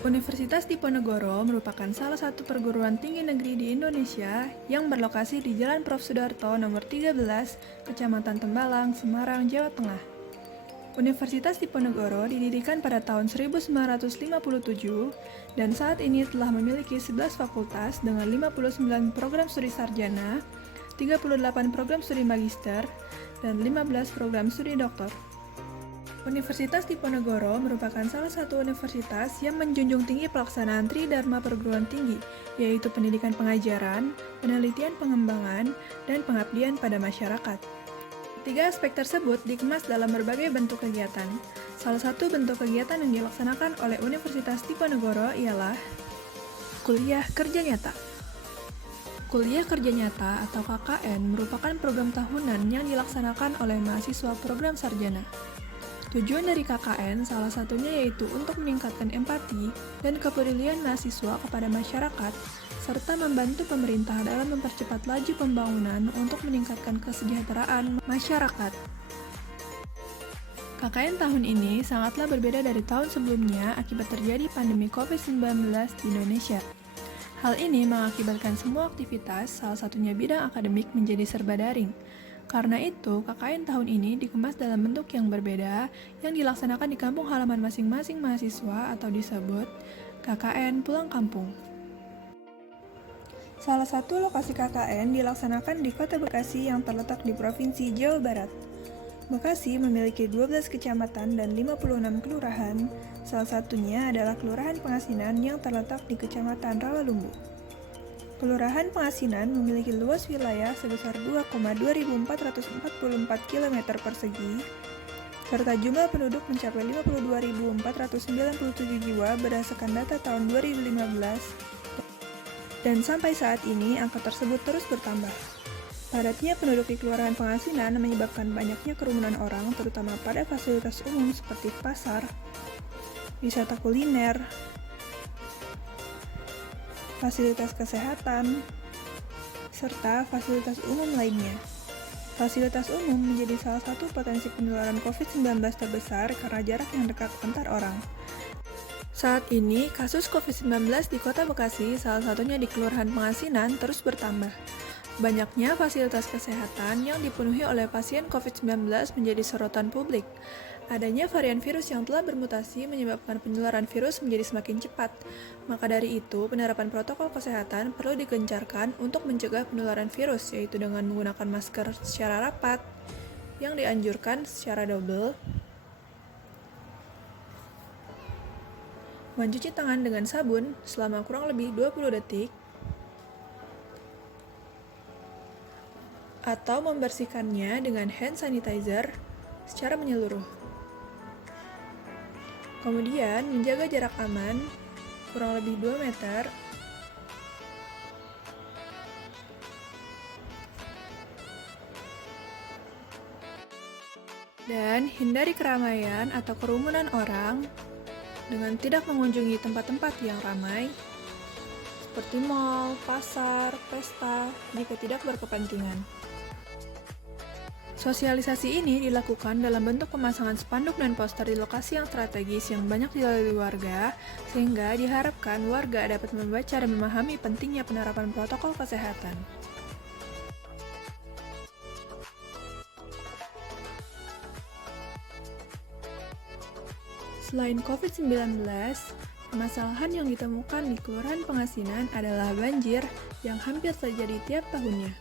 Universitas Diponegoro merupakan salah satu perguruan tinggi negeri di Indonesia yang berlokasi di Jalan Prof. Sudarto nomor 13, Kecamatan Tembalang, Semarang, Jawa Tengah. Universitas Diponegoro didirikan pada tahun 1957 dan saat ini telah memiliki 11 fakultas dengan 59 program studi sarjana, 38 program studi magister, dan 15 program studi doktor. Universitas Diponegoro merupakan salah satu universitas yang menjunjung tinggi pelaksanaan Tridharma perguruan tinggi, yaitu pendidikan pengajaran, penelitian pengembangan, dan pengabdian pada masyarakat. Tiga aspek tersebut dikemas dalam berbagai bentuk kegiatan. Salah satu bentuk kegiatan yang dilaksanakan oleh Universitas Diponegoro ialah Kuliah Kerja Nyata. Kuliah Kerja Nyata atau KKN merupakan program tahunan yang dilaksanakan oleh mahasiswa program sarjana. Tujuan dari KKN salah satunya yaitu untuk meningkatkan empati dan kepedulian mahasiswa kepada masyarakat, serta membantu pemerintah dalam mempercepat laju pembangunan untuk meningkatkan kesejahteraan masyarakat. KKN tahun ini sangatlah berbeda dari tahun sebelumnya akibat terjadi pandemi COVID-19 di Indonesia. Hal ini mengakibatkan semua aktivitas, salah satunya bidang akademik, menjadi serba daring. Karena itu, KKN tahun ini dikemas dalam bentuk yang berbeda yang dilaksanakan di kampung halaman masing-masing mahasiswa atau disebut KKN Pulang Kampung. Salah satu lokasi KKN dilaksanakan di Kota Bekasi yang terletak di Provinsi Jawa Barat. Bekasi memiliki 12 kecamatan dan 56 kelurahan, salah satunya adalah Kelurahan Pengasinan yang terletak di Kecamatan Rawalumbu. Kelurahan Pengasinan memiliki luas wilayah sebesar 2,2444 km persegi, serta jumlah penduduk mencapai 52.497 jiwa berdasarkan data tahun 2015, dan sampai saat ini angka tersebut terus bertambah. Padatnya penduduk di Kelurahan Pengasinan menyebabkan banyaknya kerumunan orang, terutama pada fasilitas umum seperti pasar, wisata kuliner, fasilitas kesehatan, serta fasilitas umum lainnya. Fasilitas umum menjadi salah satu potensi penularan COVID-19 terbesar karena jarak yang dekat antar orang. Saat ini, kasus COVID-19 di Kota Bekasi, salah satunya di Kelurahan Pengasinan, terus bertambah. Banyaknya fasilitas kesehatan yang dipenuhi oleh pasien COVID-19 menjadi sorotan publik. Adanya varian virus yang telah bermutasi menyebabkan penularan virus menjadi semakin cepat. Maka dari itu, penerapan protokol kesehatan perlu digencarkan untuk mencegah penularan virus, yaitu dengan menggunakan masker secara rapat, yang dianjurkan secara double, mencuci tangan dengan sabun selama kurang lebih 20 detik, atau membersihkannya dengan hand sanitizer secara menyeluruh. Kemudian, menjaga jarak aman kurang lebih 2 meter dan hindari keramaian atau kerumunan orang dengan tidak mengunjungi tempat-tempat yang ramai seperti mal, pasar, pesta jika tidak berkepentingan. Sosialisasi ini dilakukan dalam bentuk pemasangan spanduk dan poster di lokasi yang strategis yang banyak dilalui warga, sehingga diharapkan warga dapat membaca dan memahami pentingnya penerapan protokol kesehatan. Selain COVID-19, permasalahan yang ditemukan di Kelurahan Pengasinan adalah banjir yang hampir terjadi tiap tahunnya.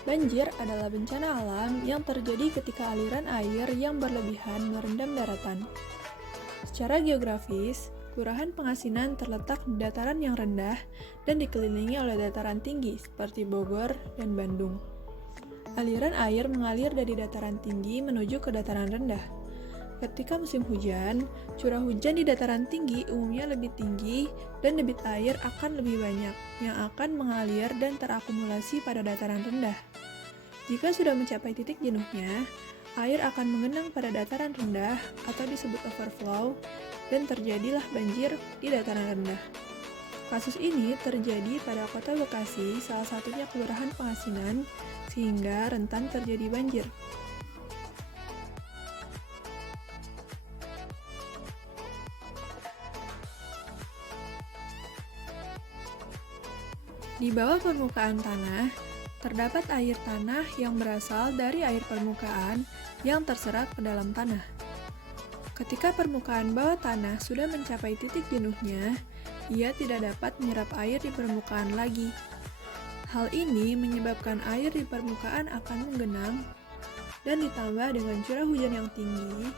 Banjir adalah bencana alam yang terjadi ketika aliran air yang berlebihan merendam daratan. Secara geografis, Kelurahan Pengasinan terletak di dataran yang rendah dan dikelilingi oleh dataran tinggi seperti Bogor dan Bandung. Aliran air mengalir dari dataran tinggi menuju ke dataran rendah. Ketika musim hujan, curah hujan di dataran tinggi umumnya lebih tinggi dan debit air akan lebih banyak yang akan mengalir dan terakumulasi pada dataran rendah. Jika sudah mencapai titik jenuhnya, air akan mengenang pada dataran rendah atau disebut overflow dan terjadilah banjir di dataran rendah. Kasus ini terjadi pada Kota Bekasi, salah satunya Kelurahan Pengasinan, sehingga rentan terjadi banjir. Di bawah permukaan tanah, terdapat air tanah yang berasal dari air permukaan yang terserap ke dalam tanah. Ketika permukaan bawah tanah sudah mencapai titik jenuhnya, ia tidak dapat menyerap air di permukaan lagi. Hal ini menyebabkan air di permukaan akan menggenang dan ditambah dengan curah hujan yang tinggi,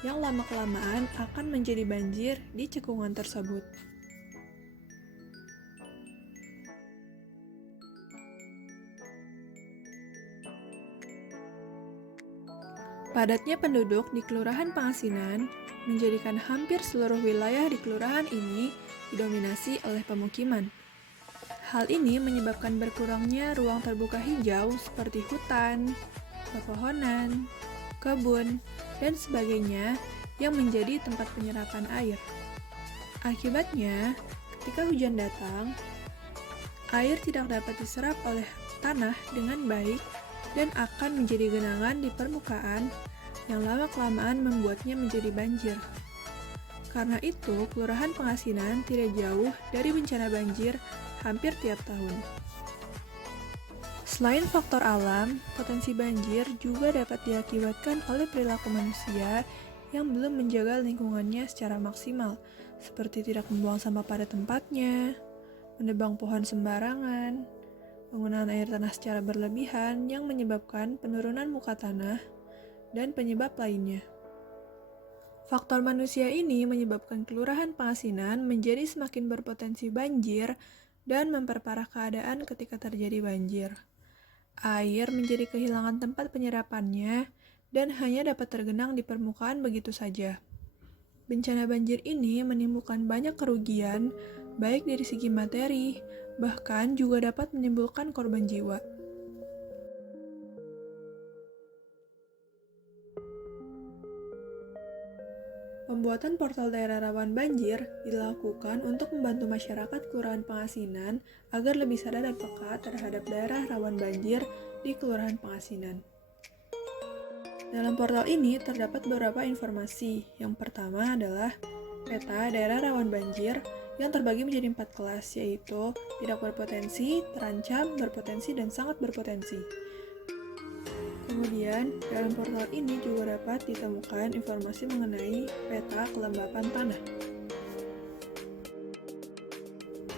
yang lama-kelamaan akan menjadi banjir di cekungan tersebut. Padatnya penduduk di Kelurahan Pangasinan menjadikan hampir seluruh wilayah di kelurahan ini didominasi oleh pemukiman. Hal ini menyebabkan berkurangnya ruang terbuka hijau seperti hutan, pepohonan, kebun, dan sebagainya yang menjadi tempat penyerapan air. Akibatnya, ketika hujan datang, air tidak dapat diserap oleh tanah dengan baik dan akan menjadi genangan di permukaan yang lama-kelamaan membuatnya menjadi banjir. Karena itu, Kelurahan Pangasinan tidak jauh dari bencana banjir hampir tiap tahun. Selain faktor alam, potensi banjir juga dapat diakibatkan oleh perilaku manusia yang belum menjaga lingkungannya secara maksimal, seperti tidak membuang sampah pada tempatnya, menebang pohon sembarangan, penggunaan air tanah secara berlebihan yang menyebabkan penurunan muka tanah, dan penyebab lainnya. Faktor manusia ini menyebabkan Kelurahan Pangasinan menjadi semakin berpotensi banjir dan memperparah keadaan ketika terjadi banjir. Air menjadi kehilangan tempat penyerapannya dan hanya dapat tergenang di permukaan begitu saja. Bencana banjir ini menimbulkan banyak kerugian, baik dari segi materi, bahkan juga dapat menimbulkan korban jiwa. Pembuatan portal daerah rawan banjir dilakukan untuk membantu masyarakat Kelurahan Pangasinan agar lebih sadar dan peka terhadap daerah rawan banjir di Kelurahan Pangasinan. Dalam portal ini terdapat beberapa informasi. Yang pertama adalah peta daerah rawan banjir yang terbagi menjadi 4 kelas, yaitu tidak berpotensi, terancam, berpotensi, dan sangat berpotensi. Kemudian, dalam portal ini juga dapat ditemukan informasi mengenai peta kelembapan tanah.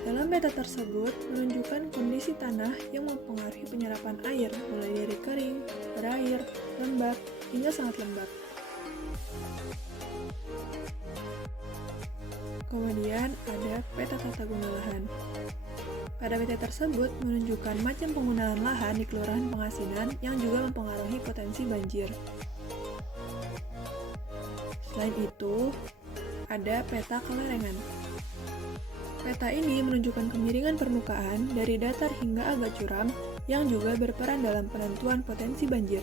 Dalam peta tersebut menunjukkan kondisi tanah yang mempengaruhi penyerapan air, mulai dari kering, berair, lembab, hingga sangat lembab. Kemudian ada peta tata guna lahan. Pada peta tersebut menunjukkan macam penggunaan lahan di Kelurahan Pangasinan yang juga mempengaruhi potensi banjir. Selain itu, ada peta kelerengan. Peta ini menunjukkan kemiringan permukaan dari datar hingga agak curam yang juga berperan dalam penentuan potensi banjir.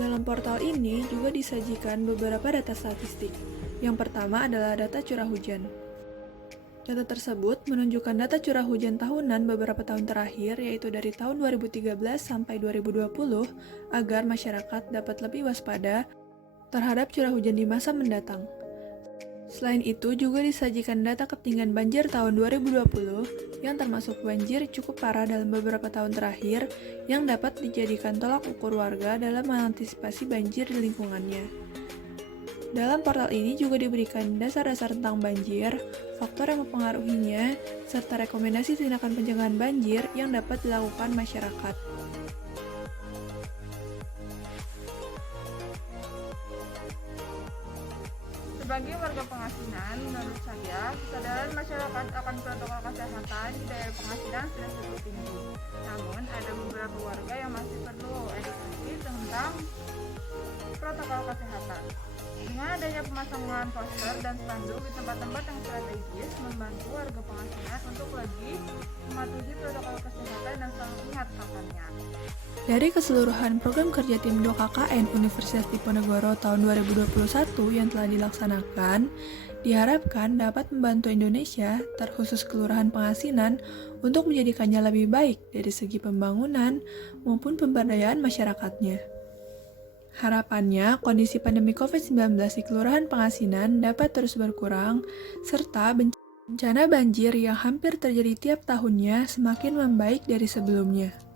Dalam portal ini juga disajikan beberapa data statistik. Yang pertama adalah data curah hujan. Data tersebut menunjukkan data curah hujan tahunan beberapa tahun terakhir, yaitu dari tahun 2013 sampai 2020, agar masyarakat dapat lebih waspada terhadap curah hujan di masa mendatang. Selain itu, juga disajikan data ketinggian banjir tahun 2020 yang termasuk banjir cukup parah dalam beberapa tahun terakhir yang dapat dijadikan tolak ukur warga dalam mengantisipasi banjir di lingkungannya. Dalam portal ini juga diberikan dasar-dasar tentang banjir, faktor yang mempengaruhinya, serta rekomendasi tindakan pencegahan banjir yang dapat dilakukan masyarakat. Sebagai warga Pangasinan, menurut saya, kesadaran masyarakat akan protokol kesehatan di daerah Pangasinan sudah cukup tinggi. Namun, ada beberapa warga yang masih perlu edukasi tentang protokol kesehatan. Dengan adanya pemasangan poster dan spanduk di tempat-tempat yang strategis, membantu warga Pangasinan untuk lebih mematuhi protokol kesehatan dan selalu ingat kapannya. Dari keseluruhan program kerja Tim 2 KKN Universitas Diponegoro tahun 2021 yang telah dilaksanakan, diharapkan dapat membantu Indonesia, terkhusus Kelurahan Pangasinan, untuk menjadikannya lebih baik dari segi pembangunan maupun pemberdayaan masyarakatnya. Harapannya, kondisi pandemi COVID-19 di Kelurahan Pangasinan dapat terus berkurang, serta bencana banjir yang hampir terjadi tiap tahunnya semakin membaik dari sebelumnya.